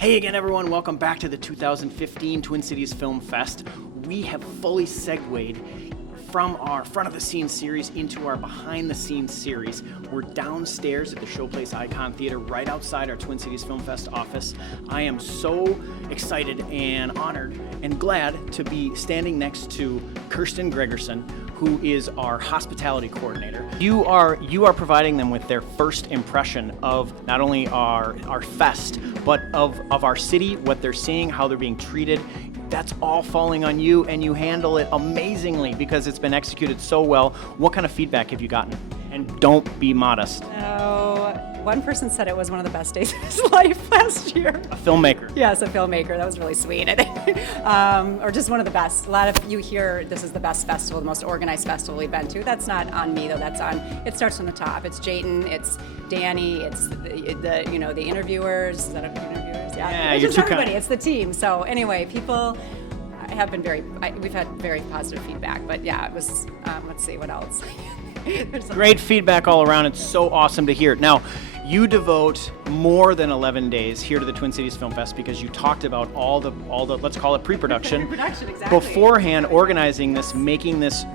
Hey again, everyone. Welcome back to the 2015 Twin Cities Film Fest. We have fully segued from our front of the scenes series into our behind the scenes series. We're downstairs at the Showplace Icon Theater right outside our Twin Cities Film Fest office. I am so excited and honored and glad to be standing next to Kirsten Gregerson, who is our hospitality coordinator. You are providing them with their first impression of not only our fest, but of our city, what they're seeing, how they're being treated. That's all falling on you, and you handle it amazingly because it's been executed so well. What kind of feedback have you gotten? And don't be modest. Oh, one person said it was one of the best days of his life last year. A filmmaker. Yes, a filmmaker. That was really sweet. Or just one of the best. A lot of you hear this is the best festival, the most organized festival we've been to. That's not on me though. That's on. It starts from the top. It's Jayton. It's Danny. It's the interviewers. Is that interviewers? Yeah, it's you're just too everybody. kind. It's the team. So anyway, people have been we've had very positive feedback. But yeah, it was. Let's see what else. Great feedback all around. It's so awesome to hear. Now, you devote more than 11 days here to the Twin Cities Film Fest because you talked about all the let's call it pre-production. Pre-production, exactly. Beforehand, organizing this, making this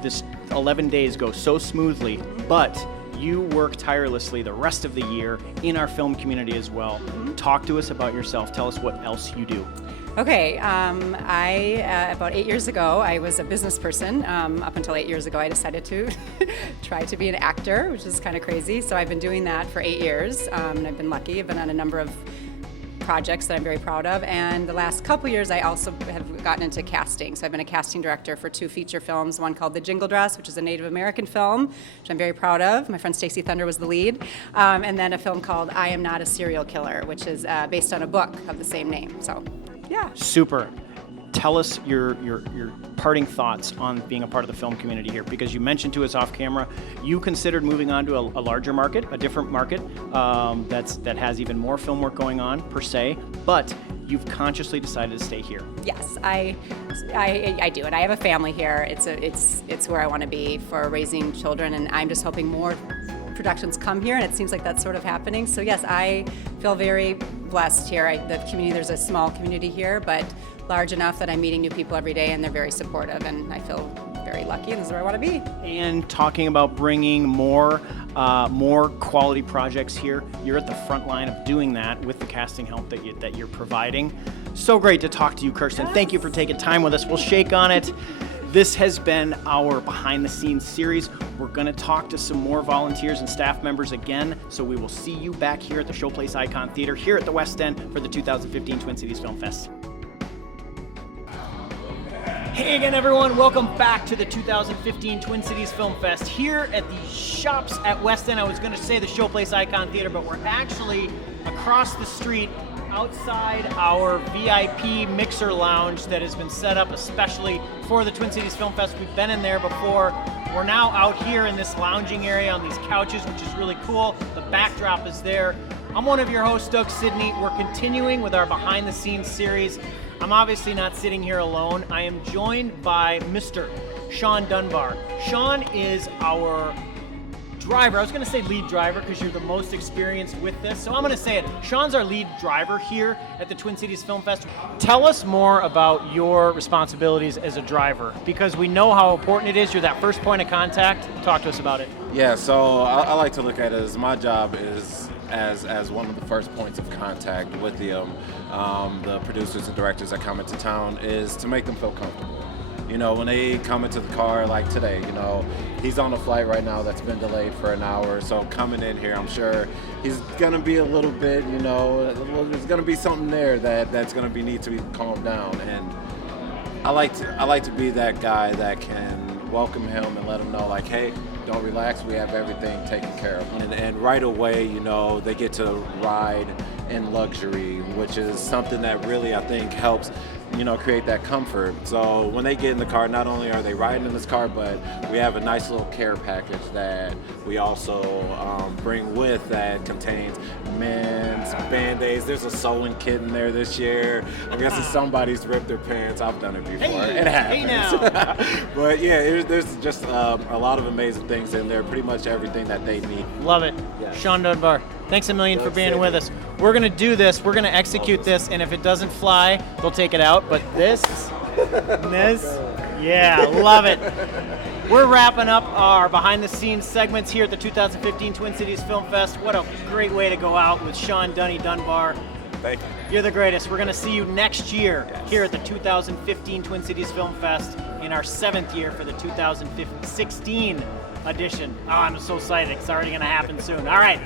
11 days go so smoothly, but you work tirelessly the rest of the year in our film community as well. Talk to us about yourself. Tell us what else you do. Okay, about 8 years ago, I was a business person. Up until 8 years ago, I decided to try to be an actor, which is kind of crazy. So I've been doing that for 8 years, and I've been lucky. I've been on a number of projects that I'm very proud of. And the last couple years, I also have gotten into casting. So I've been a casting director for 2 feature films, one called The Jingle Dress, which is a Native American film, which I'm very proud of. My friend Stacey Thunder was the lead. And then a film called I Am Not a Serial Killer, which is based on a book of the same name. So. Yeah. Super. Tell us your parting thoughts on being a part of the film community here, because you mentioned to us off camera you considered moving on to a larger market, a different market that has even more film work going on per se, but you've consciously decided to stay here. Yes, I do, and I have a family here. It's where I want to be for raising children, and I'm just hoping more productions come here, and it seems like that's sort of happening. So yes, I feel very blessed here. The community, there's a small community here, but large enough that I'm meeting new people every day, and they're very supportive, and I feel very lucky, and this is where I want to be. And talking about bringing more quality projects here, you're at the front line of doing that with the casting help that you're providing. So great to talk to you, Kirsten. Yes. Thank you for taking time with us. We'll shake on it. This has been our behind the scenes series. We're going to talk to some more volunteers and staff members again, so we will see you back here at the Showplace Icon Theater here at the West End for the 2015 Twin Cities Film Fest. Hey again, everyone. Welcome back to the 2015 Twin Cities Film Fest here at the shops at West End. I was going to say the Showplace Icon Theater, but we're actually across the street outside our VIP mixer lounge that has been set up especially for the Twin Cities Film Fest. We've been in there before. We're now out here in this lounging area on these couches, which is really cool. The backdrop is there. I'm one of your hosts, Doug Sidney. We're continuing with our behind the scenes series. I'm obviously not sitting here alone. I am joined by Mr. Shawn Dunbar. Shawn is our driver. I was going to say lead driver because you're the most experienced with this, so I'm going to say it. Shawn's our lead driver here at the Twin Cities Film Fest. Tell us more about your responsibilities as a driver, because we know how important it is. You're that first point of contact. Talk to us about it. Yeah, so I like to look at it as my job is as one of the first points of contact with the producers and directors that come into town, is to make them feel comfortable. You know, when they come into the car, like today, he's on a flight right now that's been delayed for an hour. So coming in here, I'm sure he's gonna be a little bit, there's gonna be something there that's gonna need to be calmed down. And I like to be that guy that can welcome him and let him know, like, hey, don't relax, we have everything taken care of. And right away, they get to ride in luxury, which is something that really, I think, helps create that comfort. So when they get in the car, not only are they riding in this car, but we have a nice little care package that we also bring with that contains mints, Band-Aids. There's a sewing kit in there this year. I guess if somebody's ripped their pants, I've done it before. Hey, it happens. Hey now. But yeah, there's just a lot of amazing things in there, pretty much everything that they need. Love it. Yeah. Shawn Dunbar. Thanks a million for being with us. We're going to do this. We're going to execute this, and if it doesn't fly, they'll take it out. But this, yeah, love it. We're wrapping up our behind-the-scenes segments here at the 2015 Twin Cities Film Fest. What a great way to go out with Shawn Dunbar. Thank you. You're the greatest. We're going to see you next year here at the 2015 Twin Cities Film Fest in our 7th year for the 2016 edition. Oh, I'm so excited. It's already going to happen soon. All right.